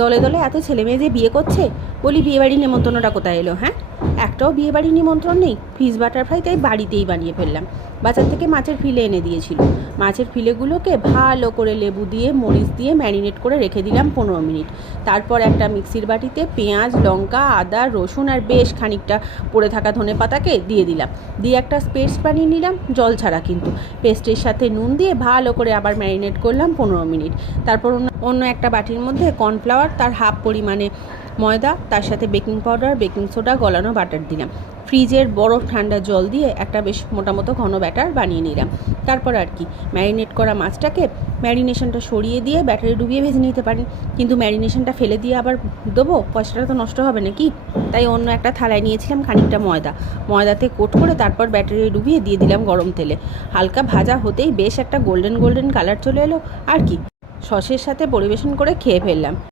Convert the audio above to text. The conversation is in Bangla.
দলে দলে এত ছেলে মেয়ে যে বিয়ে করছে, বলি বিয়েবাড়ির নিমন্ত্রণটা কোথায় এলো? হ্যাঁ, একটাও বিয়েবাড়ির নিমন্ত্রণ নেই। ফিশ বাটারফ্লাই তাই বাড়িতেই বানিয়ে ফেললাম। বাজার থেকে মাছের ফিলে এনে দিয়েছিল। মাছের ফিলেগুলোকে ভালো করে লেবু দিয়ে মরিচ দিয়ে ম্যারিনেট করে রেখে দিলাম 15 মিনিট। তারপর একটা মিক্সির বাটিতে পেঁয়াজ, লঙ্কা, আদা, রসুন আর বেশ খানিকটা পড়ে থাকা ধনেপাতাকে দিয়ে দিলাম। দিয়ে একটা পেস্ট বানিয়ে নিলাম, জল ছাড়া কিন্তু। পেস্টের সাথে নুন দিয়ে ভালো করে আবার ম্যারিনেট করলাম 15 মিনিট। তারপর অন্য একটা বাটির মধ্যে কর্নফ্লাওয়ার তার হাফ পরিমাণে ময়দা, তার সাথে বেকিং পাউডার, বেকিং সোডা, গলানো বাটার দিলাম। ফ্রিজের বরফ ঠান্ডা জল দিয়ে একটা বেশ মোটামতো ঘন ব্যাটার বানিয়ে নিলাম। তারপর আর কি, ম্যারিনেট করা মাছটাকে ম্যারিনেশনটা সরিয়ে দিয়ে ব্যাটারে ডুবিয়ে ভেজে নিতে পারি, কিন্তু ম্যারিনেশনটা ফেলে দিয়ে আবার দেবো, পয়সাটা তো নষ্ট হবে নাকি? তাই অন্য একটা থালায় নিয়েছিলাম খানিকটা ময়দাতে কোট করে তারপর ব্যাটারে ডুবিয়ে দিয়ে দিলাম গরম তেলে। হালকা ভাজা হতেই বেশ একটা গোল্ডেন গোল্ডেন কালার চলে এলো আর কি। সসের সাথে পরিবেশন করে খেয়ে ফেললাম।